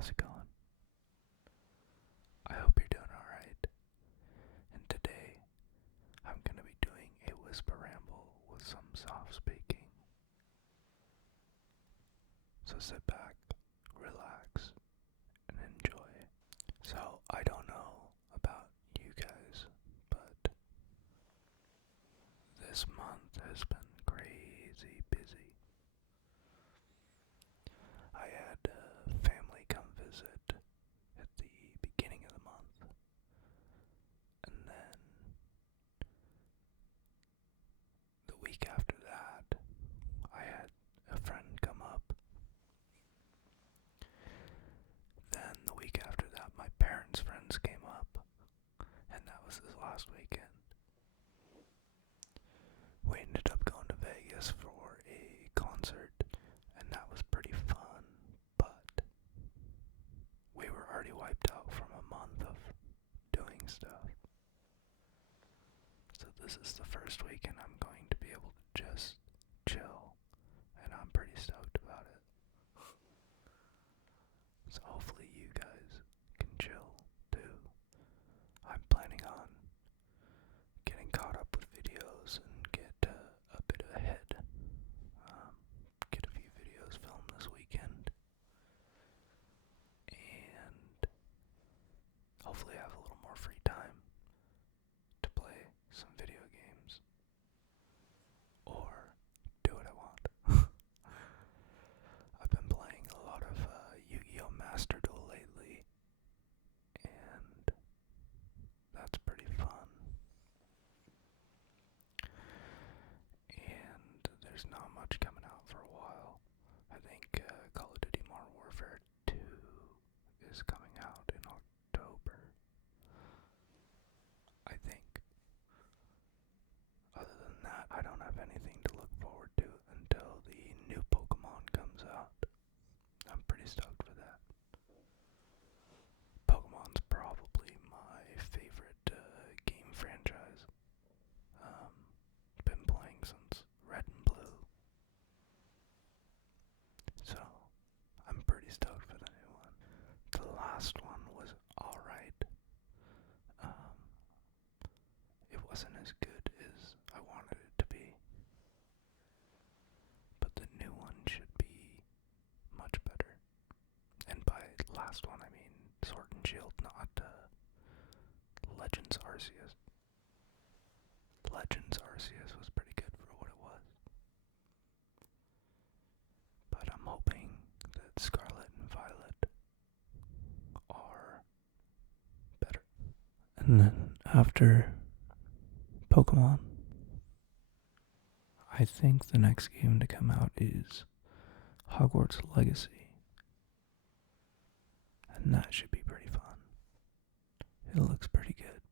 how's it going? I hope you're doing alright. And today, I'm going to be doing a whisper ramble with some soft speaking. So sit back, relax, and enjoy. So, I don't know about you guys, but this month has been crazy busy. I had family come visit at the beginning of the month, and then the week after that, I had a friend come up. Then the week after that, my parents' friends came up, and that was this last weekend. We ended up going to Vegas for a concert, and that was pretty fun, but we were already wiped out from a month of doing stuff. So this is the first weekend I'm going to be able to just chill, and I'm pretty stoked about it. So hopefully you guys can chill too. I'm planning on getting caught up with videos and get a bit ahead. Get a few videos filmed this weekend, and hopefully have a little more free time to play some video games or do what I want. I've been playing a lot of Yu-Gi-Oh! Master Duel lately, and that's pretty fun. And there's not much coming out for a while. I think Call of Duty Modern Warfare 2 is coming out in October, I think. Other than that, I don't have anything to look forward to until the new Pokemon comes out. I'm pretty stoked for that. Pokemon's probably my favorite game franchise. Been playing since Red and Blue. So, I'm pretty stoked for the new one. The last one was alright. It wasn't as good as I wanted it to be. But the new one should be much better. And by last one, I mean Sword and Shield, not Legends Arceus. Legends Arceus was pretty good for what it was. But I'm hoping that Scarlet and Violet are better. And then after Pokemon, I think the next game to come out is Hogwarts Legacy. And that should be pretty fun. It looks pretty good.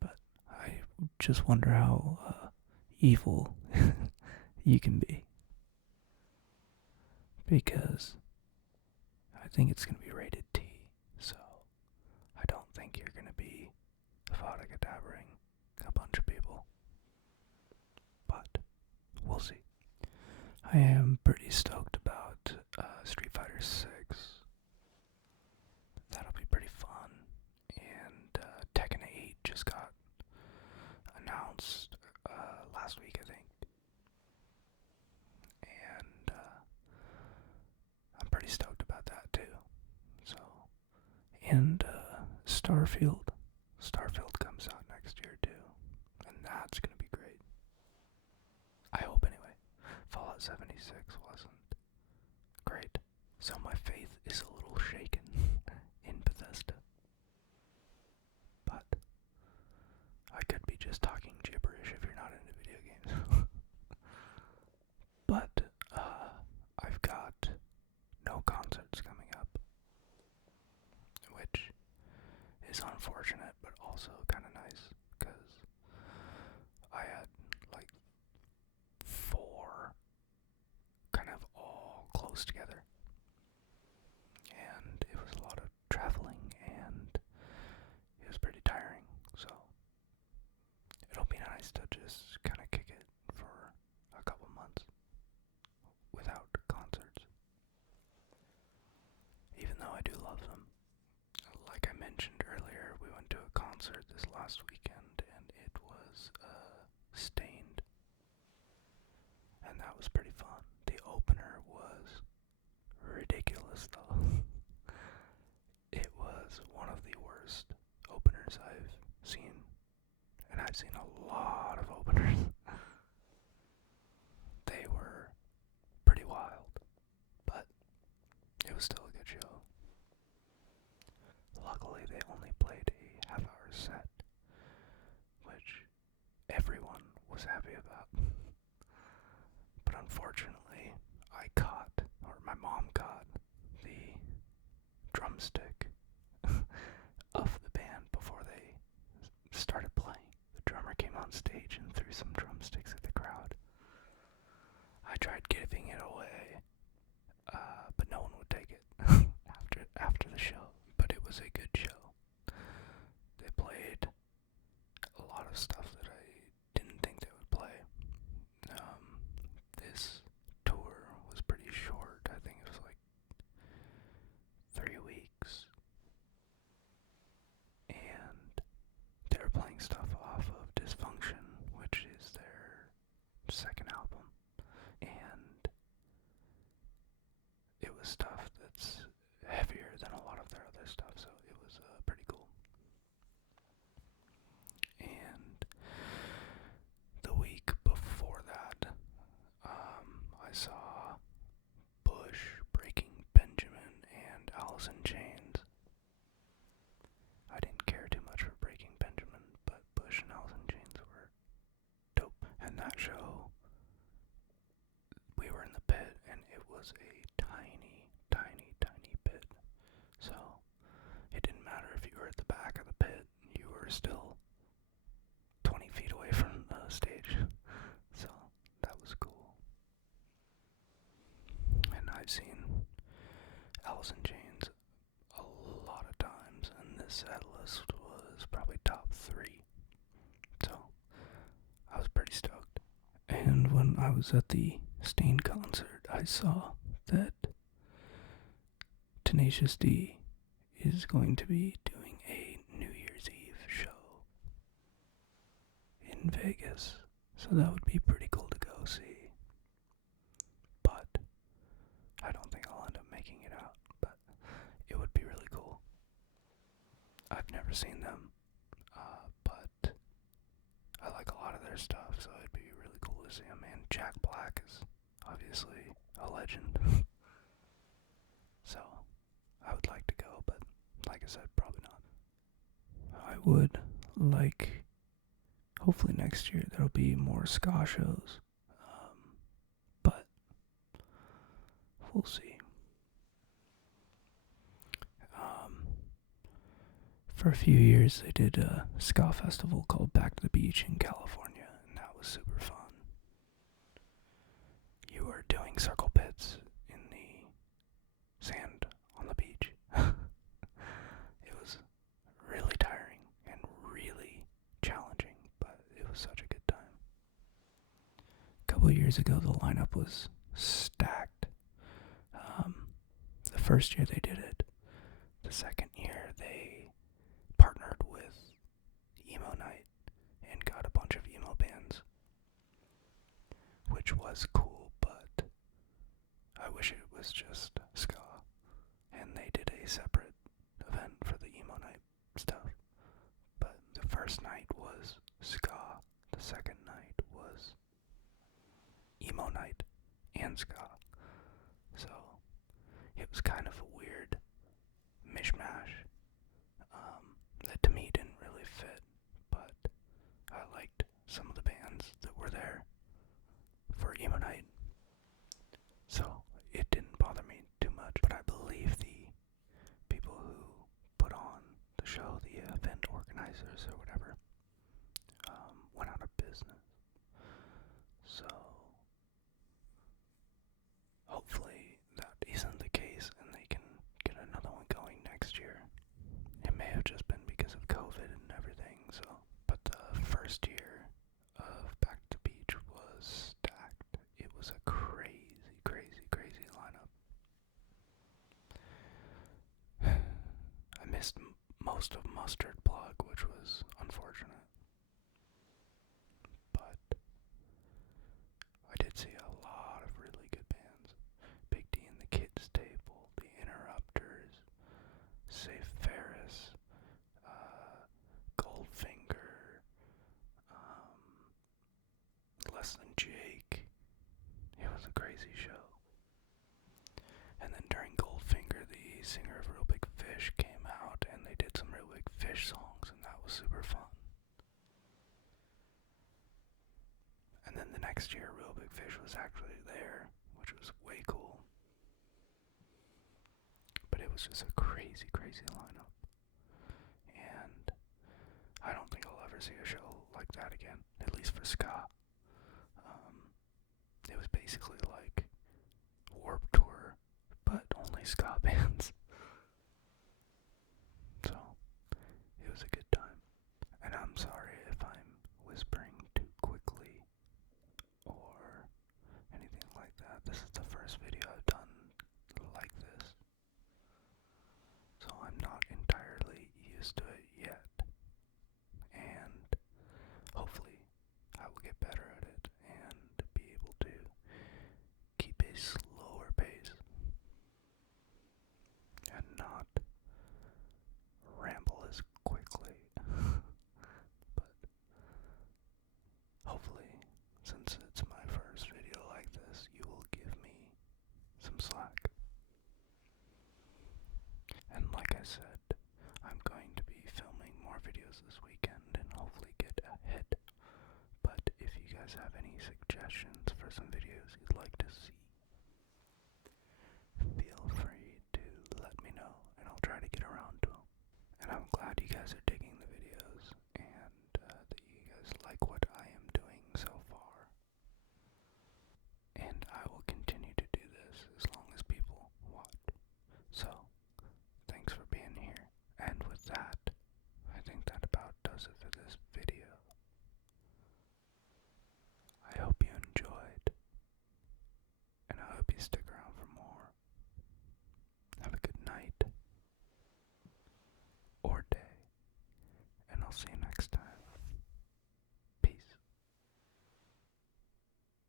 But I just wonder how evil you can be. Because I think it's going to be rated T. So I don't think you're going to be Avada Kedavraing a bunch of people. But we'll see. I am pretty stoked about Street Fighter 6. That'll be pretty fun. And Tekken 8 just got announced last week, I think. And I'm pretty stoked about that too. So, and Starfield comes out next year too, and that's gonna be great. I hope anyway. Fallout 76 wasn't great, so my faith is a little shaken in Bethesda. But I could be just talking gibberish if you're not into video games. But I've got no concerts coming up, which is unfortunate, but also kind of nice, because I had like 4 kind of all close together, and it was a lot of traveling, and it was pretty tiring, so it'll be nice to just kind of kick it for a couple months without concerts. Even concert this last weekend, and it was Stained, and that was pretty fun. The opener was ridiculous, though. It was one of the worst openers I've seen, and I've seen a lot of openers. They were pretty wild, but it was still a good show. Luckily, they only played a half-hour set, which everyone was happy about. But unfortunately, my mom caught the drumstick of the band before they started playing. The drummer came on stage and threw some drumsticks at the crowd. I tried giving it away, but no one would take it after the show. But it was a good show. They played a lot of stuff that I didn't think they would play. This tour was pretty short. I think it was like 3 weeks. And they were playing stuff off of Dysfunction, which is their second album. And it was stuff that's heavier than a lot of their other stuff, so it was pretty cool. And the week before that, I saw Bush, Breaking Benjamin, and Alice in Chains. I didn't care too much for Breaking Benjamin, but Bush and Alice in Chains were dope. And that show, we were in the pit, and it was a tiny, tiny, tiny pit. So it didn't matter if you were at the back of the pit, you were still 20 feet away from the stage. So that was cool. And I've seen Alice in Chains a lot of times, and this set list was probably top 3. So I was pretty stoked. And when I was at the Stain concert, I saw that Tenacious D is going to be doing a New Year's Eve show in Vegas. So that would be pretty cool to go see. But I don't think I'll end up making it out, but it would be really cool. I've never seen them, but I like a lot of their stuff, so it'd be really cool to see them. And Jack Black is obviously a legend. So I would like to go, but like I said, probably not. I would like, hopefully next year there'll be more ska shows, but we'll see. For a few years they did a ska festival called Back to the Beach in California, and that was super fun. You were doing circle pits in the sand on the beach. It was really tiring and really challenging, but it was such a good time. A couple of years ago, the lineup was stacked. The first year they did it. The second year, they partnered with Emo Night and got a bunch of emo bands, which was cool, but I wish it was just ska. And they did a separate event for the Emo Night stuff. But the first night was ska. The second night was Emo Night and ska. So it was kind of a weird mishmash that to me didn't really fit. But I liked some of the bands that were there for Emo Night. So it didn't bother me too much. But I believe the people who put on the show, the event organizers or whatever, went out of business. So hopefully that isn't the case and they can get another one going next year. It may have just been because of COVID and everything, so. But the first year of Back to the Beach was stacked. It was a crazy, crazy, crazy lineup. I missed most of Mustard Plug, which was unfortunate. But I did see a lot of really good bands. Big D and the Kids Table, The Interrupters, Safe Ferris, Goldfinger, Less Than Jake. It was a crazy show. And then during Goldfinger, the singer of Real Big Fish came out and they did some Real Big Fish songs, and that was super fun. And then the next year, Real Big Fish was actually there, which was way cool. But it was just a crazy, crazy lineup. And I don't think I'll ever see a show like that again, at least for ska. It was basically like Warped Tour, but only ska bands. So, it was a good time. And I'm sorry if I'm whispering too quickly or anything like that. This is the first video I've done like this, so I'm not entirely used to it yet. And hopefully I will get better at it and be able to keep a slower pace and not ramble as quickly. But hopefully, since it's my first video like this, you will give me some slack. And like I said, I'm going to be filming more videos this weekend and hopefully get ahead. But if you guys have any suggestions for some videos you'd like to see,